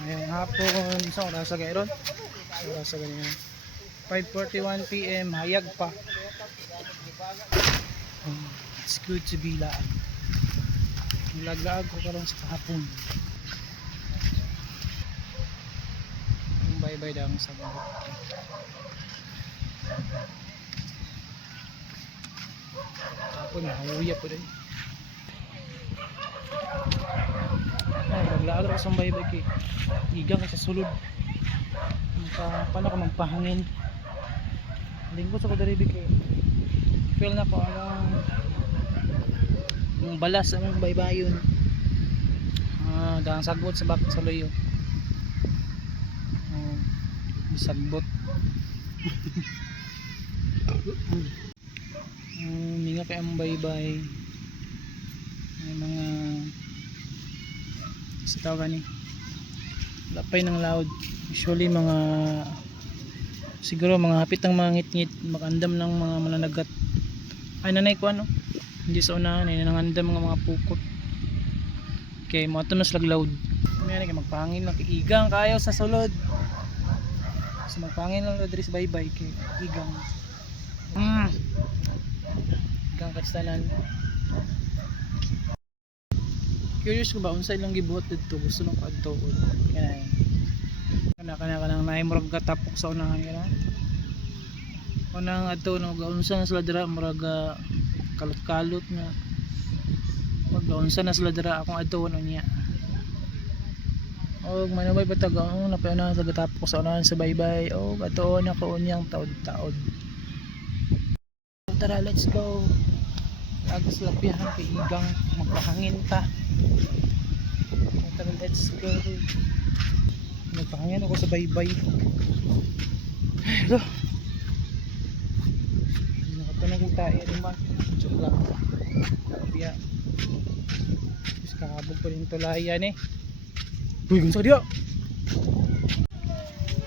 Ngayong hapon, isang oras sa gayron. Oras sa ganyan. 5:41 PM, hayag pa. It's good to be laag. Laglaag ko karon sa kahapon. Yung bye-bye daw sa mga. Kahapon, haluya po din. Ay, laglaag ako sa bye-bye kay igang sa sulod. Paano ko magpahangin. Lingkod sa Kudaribik eh. Feel na ko yung balas ang baybayon. Dahang sagbot sa bak sa loyo. Sagbot. Minga kay ang baybay. May mga sa tawag ni lapay ng loud. Usually mga siguro mga hapit ng mga ngit-ngit, makandam ng mga mananagat. Ay nanay ko ano, hindi sa unahan eh, nangandam mga pukot. Okay, mga tunos lag loud. Ano yan, magpahangin lang kay igang kayo sa sulod. So magpahangin lang diri sa bye-bye kay igang. Igang katsanan. Curious ko ba unsa ilang gibuhat dito, gusto nang kadtuon. Kana naimurag katapok sa unahan kana. Unang adto no gaunsa na sila dira murag kalot-kalot nga. Pag gaunsa na sila dira akong adto niya. Og manubay patag ang napayana sa gatapok sa unahan sa bye-bye. Og adto na ko unyang taod-taod. Tara, let's go. Agos lapihan kay igang magpahangin ta. Tara, let's go. Magpahangin ako sa bye-bye. Hello. Nakatunong kong tayo naman. Joke lang. Biya. Tapos kakabog pa rin tulayan eh. Uy, kung sa diya.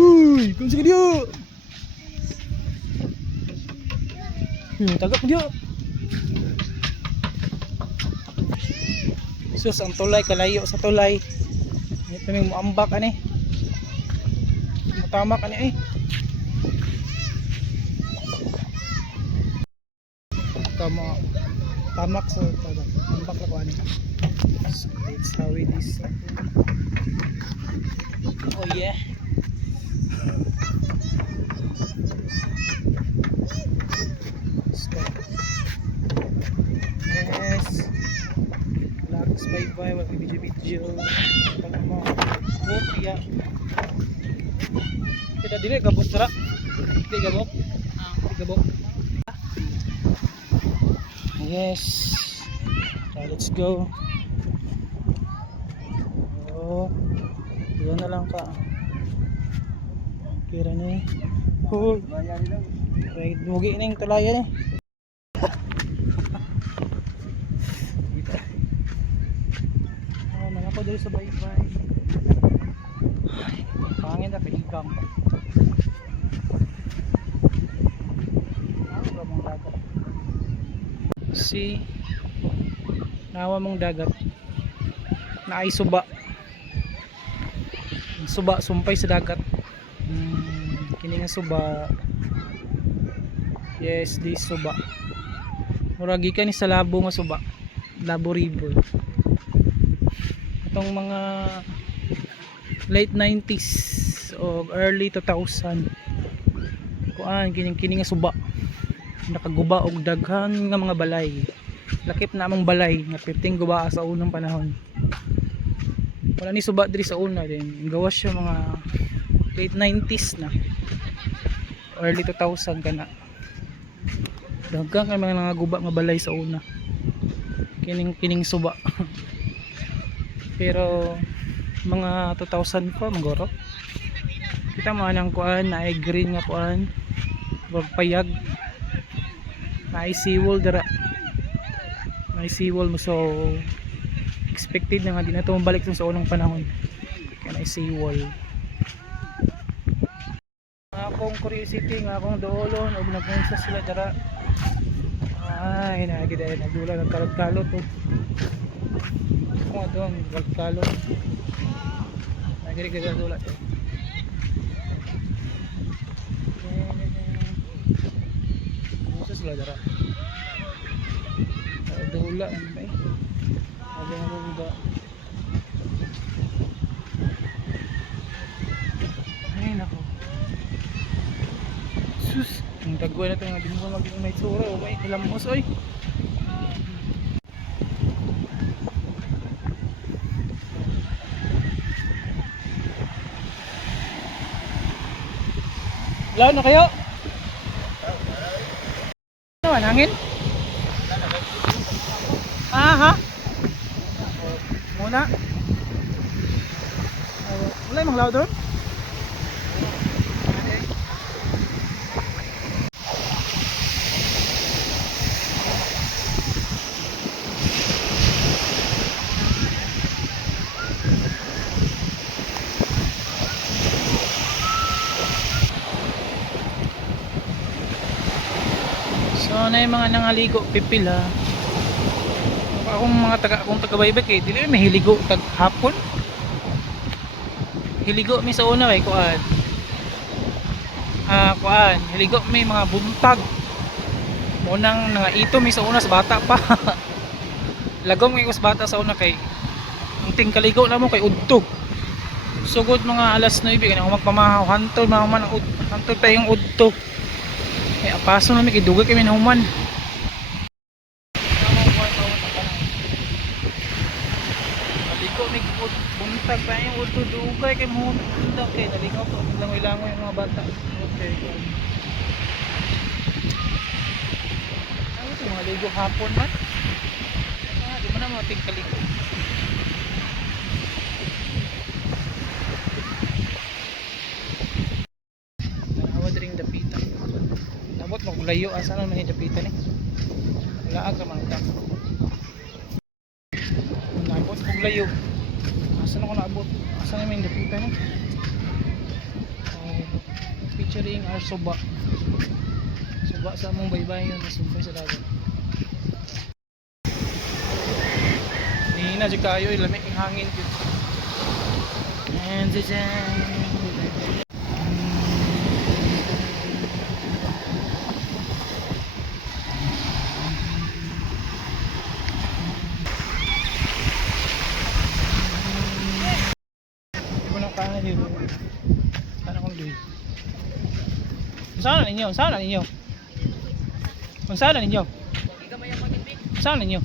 Uy, kung sa diya. Tagap diya. Sus, ang tulay, kalayo sa tulay. Ito may muambak ani. Mutamak ani eh. Tamak sa muambak lang ko ani. So that's how it is. Oh yeah. Let's go. Yes. Relax, bye-bye, wag video. Pag mo, kopya. Kita dili gabok sara. Dili gabok. Dili gabok. Yes. So let's go. Oh. Diyan na lang ka. Kira ni. Oh. Right, mugi ning tulayan eh. Ako dito sa bye-bye. Pangin na kaigang. Ano mong dagat? Si nawa mong dagat na ay suba. Suba sumpay sa dagat. Kini nga suba. Yes, di suba. Muragi ka ni sa labo nga suba. Labo River. Itong mga late 90s o early 2000 kuan kining nga suba nakaguba og daghan nga mga balay, lakip na among balay nga perting guba sa unang panahon. Wala ni suba diri sa una din, gawas siya mga late 90s na early 2000 kana, daghan nga mga guba nga balay sa una kining suba. Pero mga 2004 magoro kita mo nang kuan na ay green nga kuan payag na ay seawall dira, na ay seawall mo, so expected na nga di na ito mabalik sa unang panahon kaya na ay seawall. Akong curiosity nga akong doolon og nagpunsa sila dira. Ay nagida nagdula ng kalot-kalot oh. Kung doon kalot-kalot Diri ka dula. Musa sila dara. Dula ano ba eh? Abi na ruga. Ay nako. Sus, ang dagway na ito nga di mo mag-night sura o may ilamos oy. Laon na kayo? Naman, hangin? Ha? Muna? Wala yung mga lao doon? So na yung mga nangaligo pipila. Akong taga-baybek eh, dili may hiligo tag hapon. Hiligo mi sa una kay kuan. Hiligo mi mga buntag. Munang nangaito mi sa una sa bata pa. Lagom kay ko sa bata sa una kay ang ting kaligo na mo kay udto. Sugod mga alas 9 kanang magpamahaw hantod man hantod pa yung udto. Ay apaso na mi kay dugay kami nahuman. Liko mi buntag pa yung udto dugay kay mo kay nalingaw to langoy-langoy yung mga bata. Okay. Ano ito mga ligo hapon man? Di mo na mga tingkaligo. Nawad ring dapita. Nabot maglayo asa naman yung dapita ni. Laag ka man ka. Nabot maglayo. Asa na ko naabot? Asa naman yung dapita ni? Featuring our suba. Suba sa among baybay yun. Nasumpay sa dagat. Hina dyan kayo, lamig yung hangin dyan. And dyan. Hindi ko nang kaya dito. Sana kong duwi. Saan na ninyo? Saan na ninyo? Saan na ninyo? Saan na ninyo?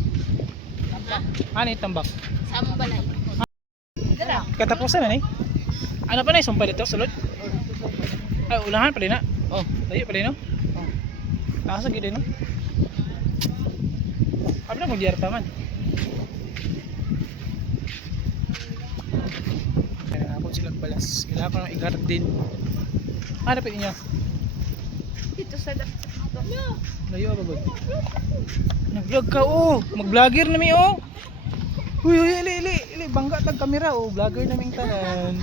Ano yung tambak? Sa balay. Katapusan na ni? Ano pa na yung sumpay dito? Sulod? Ay, ulangan pa rin na? Oh, layo pa rin no? Oh. Nakasa gid no? Abi na kung diyar taman. Kaya ako silang balas. Kailangan ko ng i-garden. Ano pa niyo? Dito sa Layo ba god? Nag-vlog ka oh. Mag-vlogger na mi oh. Uy, ili bangga tag kamera oh. Vlogger na ming tanan.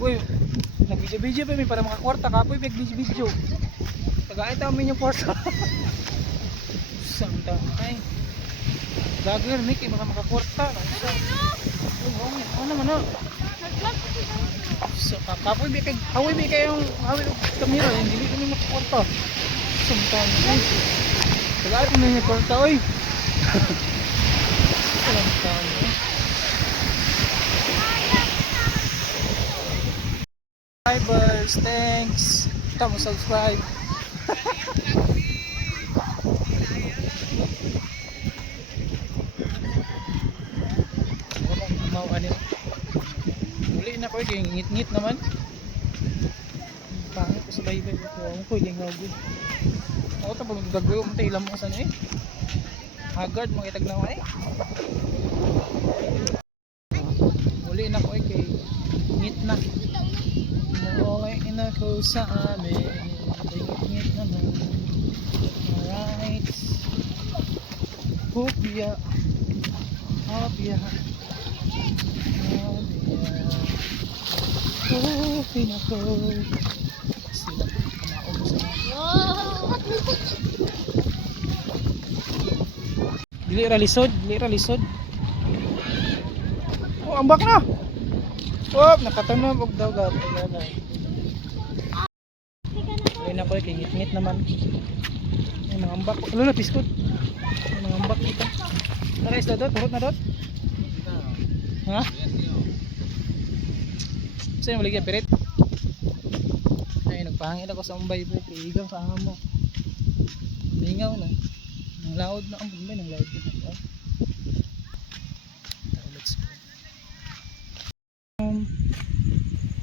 Uy, nag-video pa mi para makakwarta kapoy pag video. Tagaay ta mi yung kwarta. Santa ay. Vlogger mi kay makakwarta. Ano naman no? So, kapoy bi kay hawi bi kay yung kamera hindi kami makakwarta. Santa ay. Tagay ta mi yung kwarta oy. Subscribers, thanks. Tama subscribe. Mau ano? Muli na ko kay ngit-ngit naman. Pangit ko sa baybay ko. Ako ko lingaw gud. Ako ta pag gagawin mo tay ilam mo san eh. Hagard makitag na eh. Muli na ko kay ngit na. Umuwi na ko sa amin. Ngit naman. Alright. Hopya. Hopya. Hopya na ko. Sila kumaon sa Dili ra lisod. Oh, ambak na. Wop, nakatunog og dagat. Ay na ko kay ngit-ngit naman. Ay mga ambak. Ano na piskot? Ay mga ambak dito. Tara isda dot, turot na dot. Ha? Sa'yo mo lagi pirit. Ay nagpahangin ako sa umbay pre, igang sa amo. Mingaw na. Ang laod na ang bumbay, ang laod na. Let's go.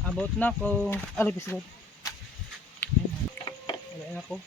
About na ko. Alay piskot. Wala na ako.